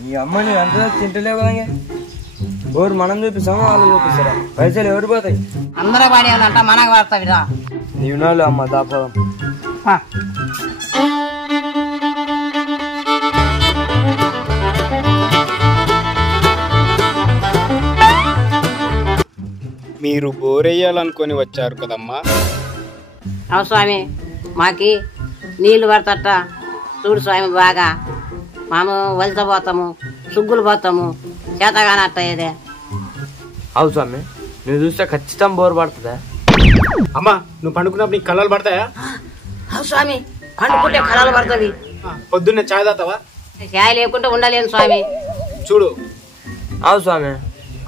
ఈ అమ్మని అంతా తింటలేవు కదా బోర్ మనం చూపిస్తామో వాళ్ళు చూపిస్తారా పైసలు ఎవరు పోతాయి అందరూ వాడేవాళ్ళంట మనకు వాడతావిరా నీవు నాలు అమ్మ దాపదం మీరు బోరెయ్యాలనుకొని వచ్చారు కదమ్మా. అవు స్వామి మాకి నీళ్లు పడతట చూడు స్వామి బాగా మేము వలసపోతాము సుగ్గులు పోతాము చేతగానట్ట ఏదే. అవు స్వామి నువ్వు చూస్తే ఖచ్చితంగా బోర్ పడుతుందా? అమ్మా నువ్వు పండుకున్నప్పుడు నీకు కళ్ళలు పడతాయా? అవు స్వామి పండుకుంటే కళలు పడుతుంది. పొద్దున్నే చాయ్ తాగుతావా? చాయ్ లేకుంటే ఉండలేను స్వామి. చూడు అవు స్వామి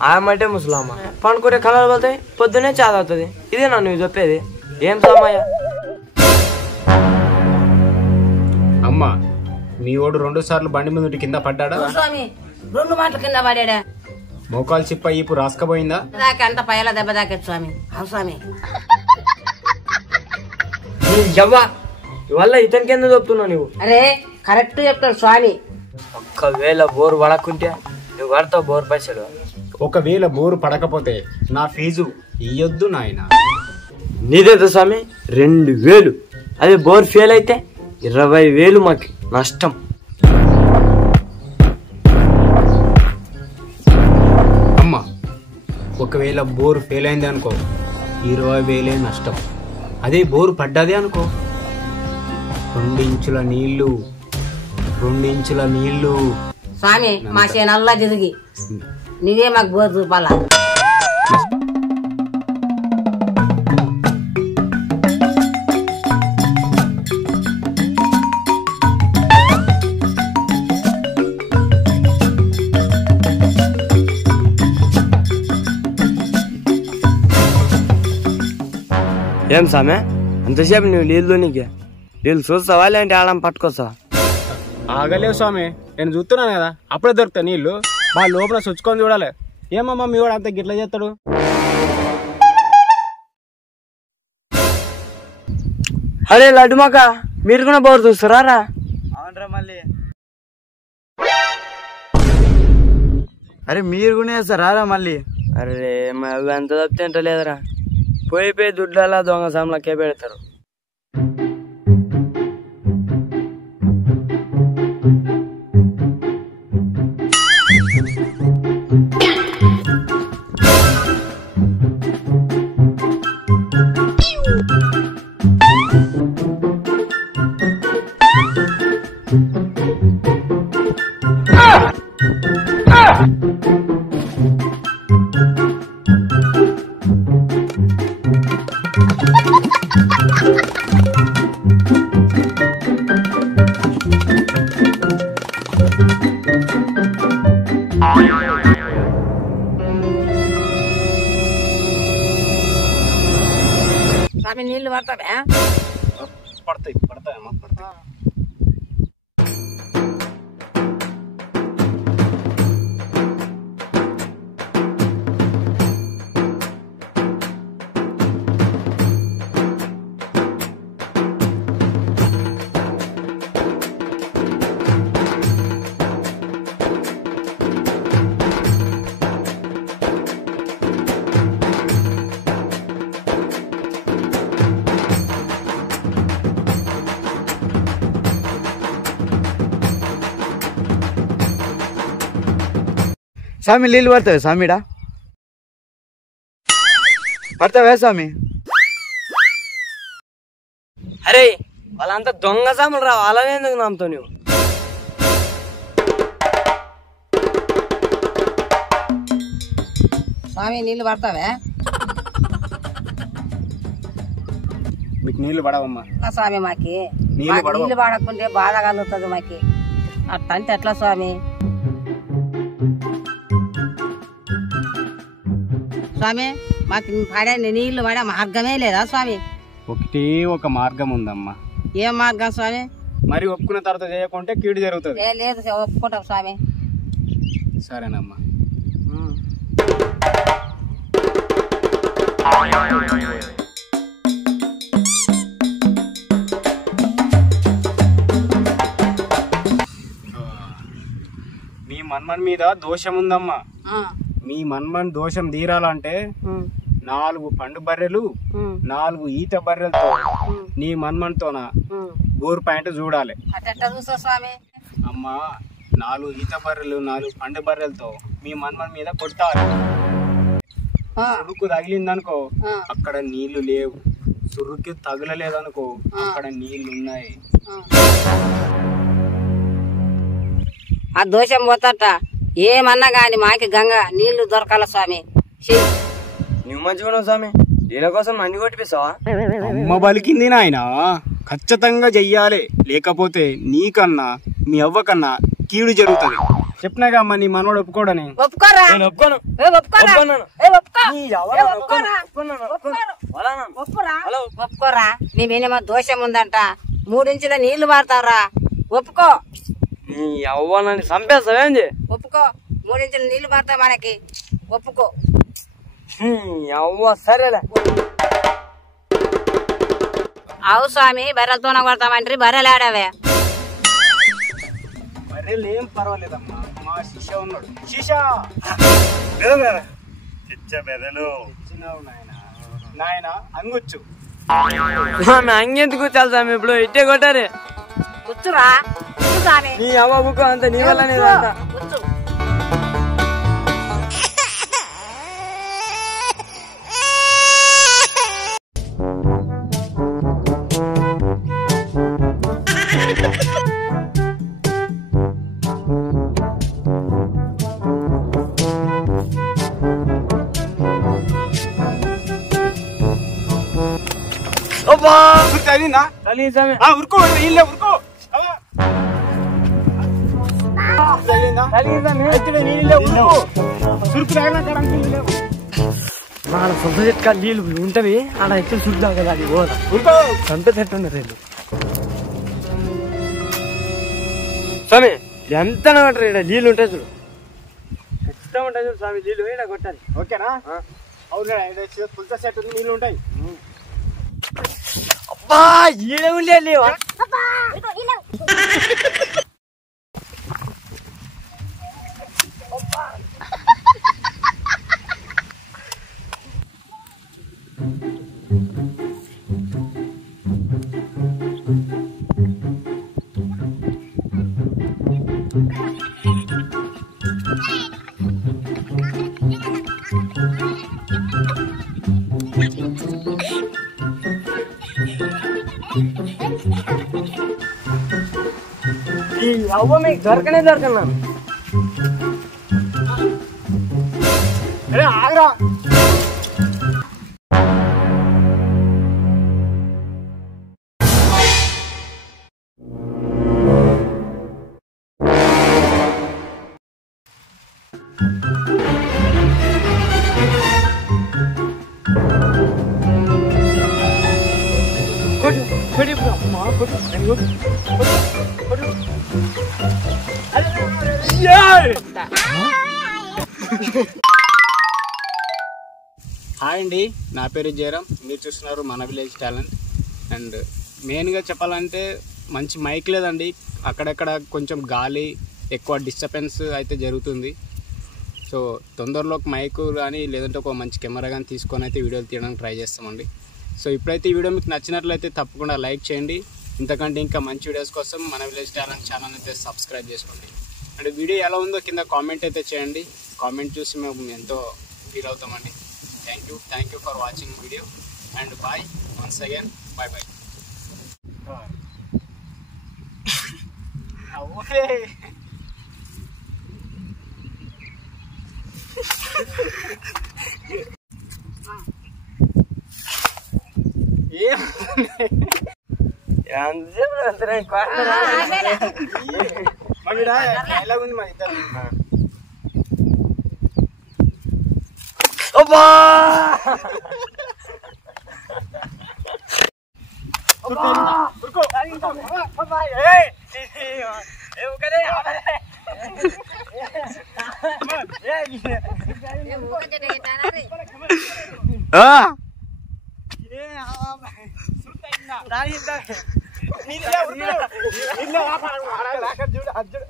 ఆయమంటే ముసలమ్మ పండుకుంటే కళలు పడతాయి పొద్దున్నే చదువుతుంది. ఇదేనా నువ్వు చెప్పేది? ఏం సమయ అమ్మా మీ ఓడు 2 సార్లు బండి ముందు కింద పడ్డాడా? స్వామి 2 మాటల కింద పడాడా? మోకాలు చిప్ప ఈపు రాసుకపోయిందా? అంత పైల దెబ్బ దాకేది స్వామి. అవు స్వామి ఇవల్ల ఇతనికి ఎందుకు చెప్తున్నావు నువ్వు? అరే కరెక్ట్ చెప్తాడు స్వామి. ఒక్కవేళ బోర్ పడకుంటే నువ్వు పడతావు బోర్ పైసలు. ఒకవేళ బోరు పడకపోతే నా ఫీజు ఇయ్యొద్దు నాయన. నీదేదో స్వామి 2000. అదే బోర్ ఫెయిల్ అయితే 20,000 మాకు నష్టం. అమ్మా ఒకవేళ బోరు ఫెయిల్ అయింది అనుకో 20,000 నష్టం. అదే బోరు పడ్డది అనుకో 2 ఇంచుల నీళ్లు స్వామి మా చేనల్లా తిరిగి నీవే మాకు బోరు చూపాలా. ఏం సామె అంతసేపు నువ్వు నీళ్ళు నీళ్ళు చూస్తావా లేదంటే ఆడం పట్టుకొస్తావా? ఆగలేవు స్వామి నేను చూస్తున్నాను కదా అప్పుడే దొరుకుతాయి నీళ్లు. బాగా లోపల సుచ్చుకొని చూడాలి. ఏమమ్మా మీ వాడు అంత గిట్ల చేస్తాడు? అరే లడ్డుమాక మీరు కూడా బోర్ చూస్తారా రా? అవునరా మళ్ళీ అరే మీరు కూడా వేస్తారా రా మళ్ళీ? అరే ఎంత తప్పితే ఎంత లేదురా పోయి దుడ్లలా దొంగ సామ్లకే పెడతారు. స్వామి నీళ్లు పడతావా? పడతాయమ్మా పడతాయి. స్వామి నీళ్ళు పడతావా స్వామిడా? పడతావా స్వామి? అరే వాళ్ళంతా దొంగ సాములు రా వాళ్ళనే ఎందుకు నమ్ముతావు నువ్వు? స్వామి నీళ్లు పడతావా? మీకు నీళ్లు పడవమ్మా? స్వామి మాకి నీళ్లు పడకుంటే బాధ కలుగుతుంది మాకి. అట్టంటే ఎట్లా స్వామి? స్వామి మాకు పడే నీళ్లు పడే మార్గమే లేదా స్వామి? ఒకటే ఒక మార్గం ఉందమ్మా. ఏం మార్గం స్వామి? మరి ఒప్పుకున్న తర్వాత చేయకుంటే కీడు జరుగుతుంది. లేదు ఒప్పుకుంటాం స్వామి. సరేనమ్మా. మీ మన్మన్ మీద దోషం ఉందమ్మా. మీ మన్మన్ దోషం తీరాలంటే 4 పండు బర్రెలు 4 ఈత బర్రెలతో నీ మన్మన్తోన గోరు పాయింట్ చూడాలి. అమ్మా 4 ఈత బర్రెలు 4 పండు బర్రెలతో మీ మన్మన్ మీద కొట్టాలి. సురుకు తగిలిందనుకో అక్కడ నీళ్లు లేవు, సురుకు తగలలేదనుకో అక్కడ నీళ్లు ఉన్నాయి. ఆ దోషం పోతట ఏమన్నా గాని మాకి గంగ నీళ్లు దొరకాల స్వామి. నువ్వు మంచిగా స్వామి, నీళ్ళ కోసం నన్ను కొట్టిపిస్తావా? అమ్మ బలికింది నాయన, ఖచ్చితంగా చెయ్యాలి. లేకపోతే నీకన్నా మీ అవ్వ కన్నా కీడు జరుగుతుంది. చెప్పినాగా అమ్మ నీ మనవాడు ఒప్పుకోడని. ఒప్పుకోరా, నీ మీనేమో దోషం ఉందంట, 3 ఇంచుల నీళ్లు వాడతారా? ఒప్పుకో. నీ అవ్వ నన్ను చంపేస్తావేంది? ఒప్పుకో, 3 ఇంచుల నీళ్లు వాడతా మనకి. ఒప్పుకో. అవ్వ సరేలే. అవు స్వామి, బర్రెలతోనే కొడతామంటారు. బర్రెలు ఆడావే? బర్రెలు ఏం పర్వాలేదమ్మా, మా శిష్య ఉన్నాడు. నాయన అంగొచ్చు అంగెందుకు చాలు స్వామి, ఇప్పుడు ఇట్టే కొట్టారు. కూర్చురా స్వామి. నీ అవ్వ బుక్ అంత నీ వల్ల కూర్చు. ఉరుకో ఇల్లే ఉరుకో. మన సొంత చెట్కా నీళ్ళు ఉంటవి, ఆడ ఎక్కువ చూద్దాం కదా. అది పోదా చంపేటట్టున్నారు వీళ్ళు. స్వామి ఎంత అంటారు, ఇక్కడ నీళ్ళు ఉంటాయి చూడు, ఖచ్చితంగా ఉంటాయి చూడు స్వామి. నీళ్ళు ఇక్కడ కొట్టాలి. ఓకేనా? అవును, పుల్స సెట్ ఉంది, నీళ్ళు ఉంటాయి. అబ్బా ఈడ ఉండే లేవా? ఈ అవ్వ మీకు దొరకనే దొరకన్నా. అరే ఆగరా. హాయ్ అండి, నా పేరు జయరామ్. మీరు చూస్తున్నారు మన విలేజ్ టాలెంట్. అండ్ మెయిన్గా చెప్పాలంటే మంచి మైక్ లేదండి, అక్కడక్కడ కొంచెం గాలి ఎక్కువ డిస్టర్బెన్స్ అయితే జరుగుతుంది. సో తొందరలో ఒక మైక్ కానీ లేదంటే ఒక మంచి కెమెరా కానీ తీసుకొని అయితే వీడియోలు తీయడానికి ట్రై చేస్తామండి. సో ఇప్పుడైతే ఈ వీడియో మీకు నచ్చినట్లయితే తప్పకుండా లైక్ చేయండి. ఇంతకంటే ఇంకా మంచి వీడియోస్ కోసం మన విలేజ్ టాలెంట్ ఛానల్ అయితే సబ్స్క్రైబ్ చేసుకోండి. అండ్ వీడియో ఎలా ఉందో కింద కామెంట్ అయితే చేయండి. కామెంట్ చూసి మేము ఎంతో ఫీల్ అవుతామండి. Thank you for watching video and bye once again. Bye bye. ఎలా ఉంది మా ఇద్దరు? నీళ్ళు అర్జున్